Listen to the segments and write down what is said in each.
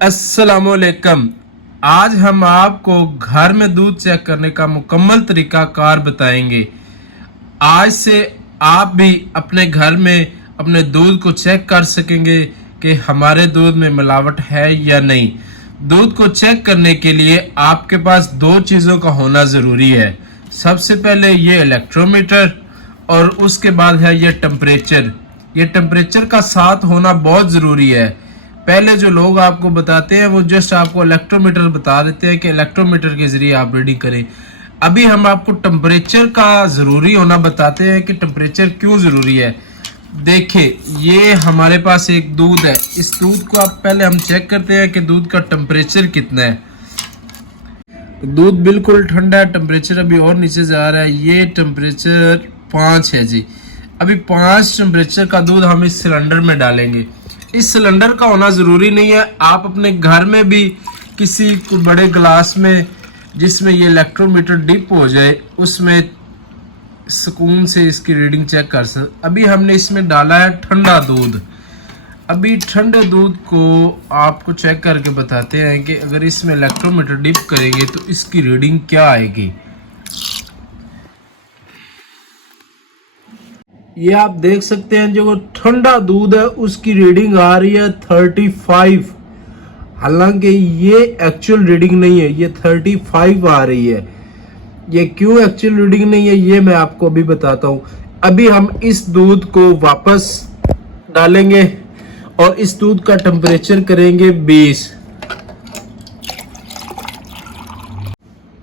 अस्सलामुअलैकुम। आज हम आपको घर में दूध चेक करने का मुकम्मल तरीकाकार बताएंगे। आज से आप भी अपने घर में अपने दूध को चेक कर सकेंगे कि हमारे दूध में मिलावट है या नहीं। दूध को चेक करने के लिए आपके पास दो चीज़ों का होना ज़रूरी है। सबसे पहले ये इलेक्ट्रोमीटर और उसके बाद है ये टेम्परेचर। ये टेम्परेचर का साथ होना बहुत ज़रूरी है। पहले जो लोग आपको बताते हैं वो जस्ट आपको इलेक्ट्रोमीटर बता देते हैं कि इलेक्ट्रोमीटर के ज़रिए आप रीडिंग करें। अभी हम आपको टेम्परेचर का ज़रूरी होना बताते हैं कि टेम्परेचर क्यों ज़रूरी है। देखिए, ये हमारे पास एक दूध है। इस दूध को आप पहले हम चेक करते हैं कि दूध का टेम्परेचर कितना है। दूध बिल्कुल ठंडा है, टेम्परेचर अभी और नीचे जा रहा है। ये टेम्परेचर 5 है जी। अभी 5 टेम्परेचर का दूध हम इस सिलेंडर में डालेंगे। इस सिलेंडर का होना ज़रूरी नहीं है, आप अपने घर में भी किसी बड़े गिलास में जिसमें ये इलेक्ट्रोमीटर डिप हो जाए उसमें सुकून से इसकी रीडिंग चेक कर सकते। अभी हमने इसमें डाला है ठंडा दूध। अभी ठंडे दूध को आपको चेक करके बताते हैं कि अगर इसमें इलेक्ट्रोमीटर डिप करेंगे तो इसकी रीडिंग क्या आएगी। ये आप देख सकते हैं, जो ठंडा दूध है उसकी रीडिंग आ रही है 35। हालांकि ये एक्चुअल रीडिंग नहीं है, ये 35 आ रही है। ये क्यों एक्चुअल रीडिंग नहीं है ये मैं आपको अभी बताता हूँ। अभी हम इस दूध को वापस डालेंगे और इस दूध का टेम्परेचर करेंगे 20।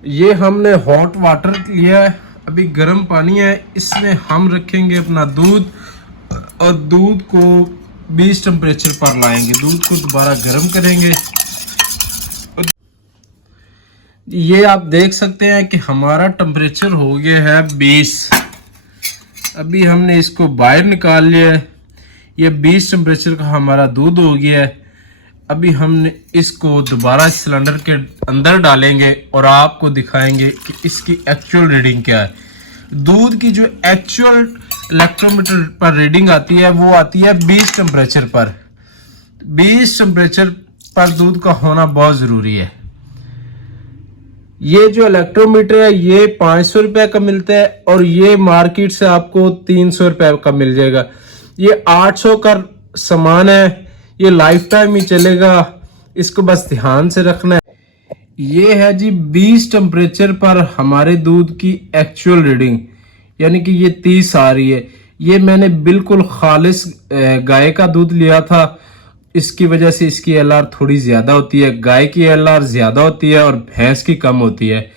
ये हमने हॉट वाटर लिया है, अभी गर्म पानी है, इसमें हम रखेंगे अपना दूध और दूध को 20 टेम्परेचर पर लाएंगे। दूध को दोबारा गर्म करेंगे। ये आप देख सकते हैं कि हमारा टेम्परेचर हो गया है 20। अभी हमने इसको बाहर निकाल लिया है। ये 20 टेम्परेचर का हमारा दूध हो गया है। अभी हमने इसको दोबारा सिलेंडर के अंदर डालेंगे और आपको दिखाएंगे कि इसकी एक्चुअल रीडिंग क्या है। दूध की जो एक्चुअल इलेक्ट्रोमीटर पर रीडिंग आती है वो आती है 20 टेम्परेचर पर। 20 टेम्परेचर पर दूध का होना बहुत ज़रूरी है। ये जो इलेक्ट्रोमीटर है ये 500 रुपये का मिलता है और ये मार्केट से आपको 300 रुपये का मिल जाएगा। ये 800 का सामान है, ये लाइफ टाइम ही चलेगा, इसको बस ध्यान से रखना है। ये है जी 20 टेम्परेचर पर हमारे दूध की एक्चुअल रीडिंग, यानी कि ये 30 आ रही है। ये मैंने बिल्कुल खालिस गाय का दूध लिया था, इसकी वजह से इसकी एलआर थोड़ी ज़्यादा होती है। गाय की एलआर ज़्यादा होती है और भैंस की कम होती है।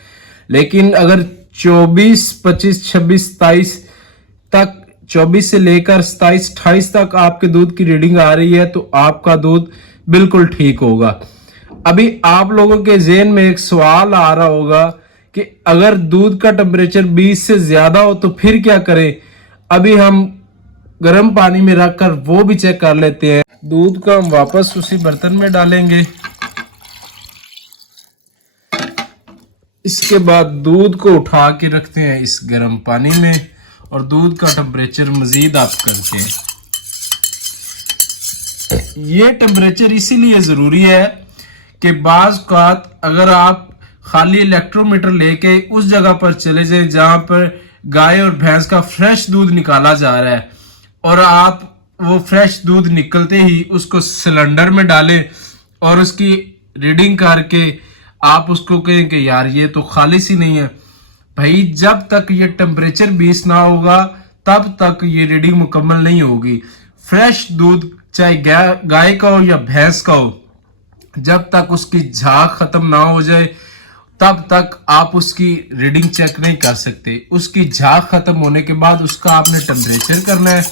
लेकिन अगर 24, 25, 26, 27 तक 24 से लेकर 27, 28 तक आपके दूध की रीडिंग आ रही है तो आपका दूध बिल्कुल ठीक होगा। अभी आप लोगों के ज़हन में एक सवाल आ रहा होगा कि अगर दूध का टेम्परेचर 20 से ज़्यादा हो तो फिर क्या करें। अभी हम गर्म पानी में रखकर वो भी चेक कर लेते हैं। दूध को हम वापस उसी बर्तन में डालेंगे। इसके बाद दूध को उठा के रखते हैं इस गर्म पानी में और दूध का टेम्परेचर मजीद अप करके। ये टेम्परेचर इसीलिए ज़रूरी है कि बाज़ औक़ात अगर आप खाली इलेक्ट्रोमीटर लेके उस जगह पर चले जाएं जहाँ पर गाय और भैंस का फ्रेश दूध निकाला जा रहा है और आप वो फ्रेश दूध निकलते ही उसको सिलेंडर में डालें और उसकी रीडिंग करके आप उसको कहें कि यार ये तो खालिस ही नहीं है। भाई, जब तक ये टेम्परेचर 20 ना होगा तब तक ये रीडिंग मुकम्मल नहीं होगी। फ्रेश दूध चाहे गाय का हो या भैंस का हो, जब तक उसकी झाग खत्म ना हो जाए तब तक आप उसकी रीडिंग चेक नहीं कर सकते। उसकी झाग खत्म होने के बाद उसका आपने टेम्परेचर करना है।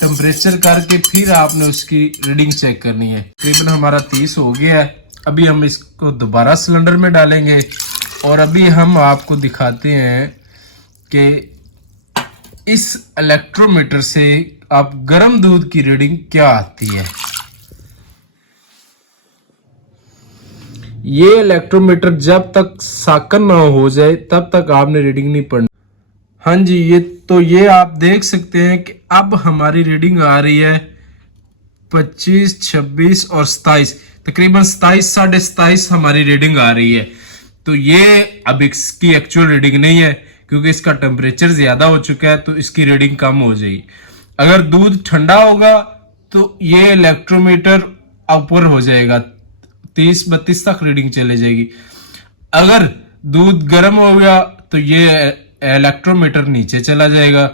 टेम्परेचर करके फिर आपने उसकी रीडिंग चेक करनी है। तकरीबन हमारा 30 हो गया है। अभी हम इसको दोबारा सिलेंडर में डालेंगे और अभी हम आपको दिखाते हैं कि इस इलेक्ट्रोमीटर से आप गर्म दूध की रीडिंग क्या आती है। ये इलेक्ट्रोमीटर जब तक साकन ना हो जाए तब तक आपने रीडिंग नहीं पढ़नी। हाँ जी, ये आप देख सकते हैं कि अब हमारी रीडिंग आ रही है 25, 26 और 27, तकरीबन 27, 27.5 हमारी रीडिंग आ रही है। तो ये अब इसकी एक्चुअल रीडिंग नहीं है, क्योंकि इसका टेम्परेचर ज्यादा हो चुका है, तो इसकी रीडिंग कम हो जाएगी। अगर दूध ठंडा होगा तो ये इलेक्ट्रोमीटर ऊपर हो जाएगा, 30-32 तक रीडिंग चले जाएगी। अगर दूध गर्म हो गया तो ये इलेक्ट्रोमीटर नीचे चला जाएगा।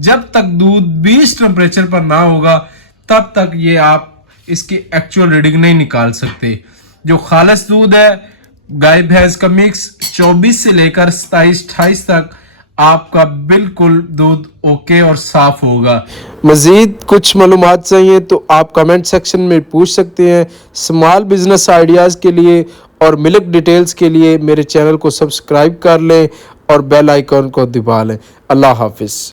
जब तक दूध 20 टेम्परेचर पर ना होगा तब तक ये आप इसकी एक्चुअल रीडिंग नहीं निकाल सकते। जो खालिस दूध है गाय भैंस का मिक्स 24 से लेकर 27-28 तक आपका बिल्कुल दूध ओके और साफ होगा। मज़ीद कुछ मालूमात चाहिए तो आप कमेंट सेक्शन में पूछ सकते हैं। स्मॉल बिजनेस आइडियाज़ के लिए और मिल्क डिटेल्स के लिए मेरे चैनल को सब्सक्राइब कर लें और बेल आइकॉन को दबा लें। अल्लाह हाफिज़।